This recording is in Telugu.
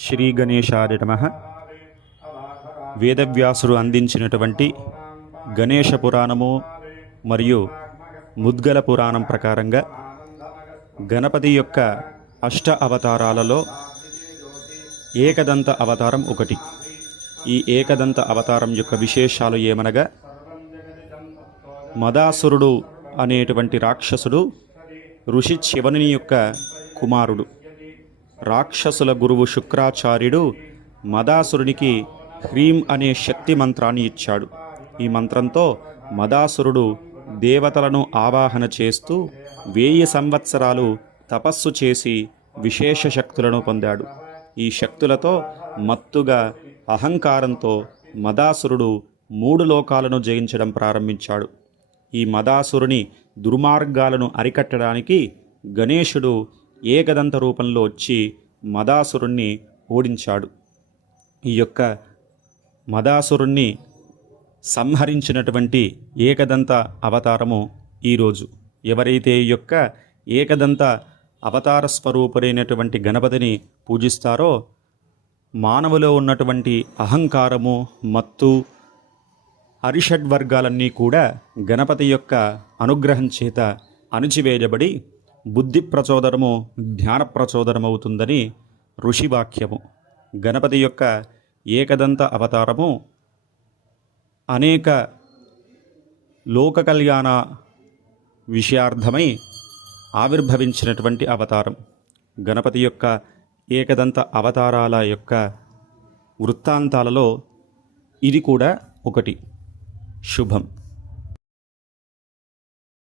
శ్రీ గణేశాయ నమః. వేదవ్యాసుడు అందించినటువంటి గణేశ పురాణము మరియు ముద్గల పురాణం ప్రకారంగా గణపతి యొక్క అష్ట అవతారాలలో ఏకదంత అవతారం ఒకటి. ఈ ఏకదంత అవతారం యొక్క విశేషాలు ఏమనగా, మదాసురుడు అనేటువంటి రాక్షసుడు ఋషి శివుని యొక్క కుమారుడు. రాక్షసుల గురువు శుక్రాచార్యుడు మదాసురునికి హ్రీం అనే శక్తి మంత్రాన్ని ఇచ్చాడు. ఈ మంత్రంతో మదాసురుడు దేవతలను ఆవాహన చేస్తూ 1000 సంవత్సరాలు తపస్సు చేసి విశేష శక్తులను పొందాడు. ఈ శక్తులతో మత్తుగా అహంకారంతో మదాసురుడు 3 లోకాలను జయించడం ప్రారంభించాడు. ఈ మదాసురుని దుర్మార్గాలను అరికట్టడానికి గణేశుడు ఏకదంత రూపంలో వచ్చి మదాసురుణ్ణి ఓడించాడు. ఈ యొక్క మదాసురుణ్ణి సంహరించినటువంటి ఏకదంత అవతారము ఈరోజు. ఎవరైతే ఈ యొక్క ఏకదంత అవతార స్వరూపుడైనటువంటి గణపతిని పూజిస్తారో మానవులో ఉన్నటువంటి అహంకారము, మత్తు, అరిషడ్వర్గాలన్నీ కూడా గణపతి యొక్క అనుగ్రహం చేత అణిచివేయబడి బుద్ధి ప్రచోదనము జ్ఞాన ప్రచోదనమవుతుందని ఋషివాక్యము. గణపతి యొక్క ఏకదంత అవతారము అనేక లోక కళ్యాణ విషయార్థమై ఆవిర్భవించినటువంటి అవతారం. గణపతి యొక్క ఏకదంత అవతారాల యొక్క వృత్తాంతాలలో ఇది కూడా ఒకటి. శుభం.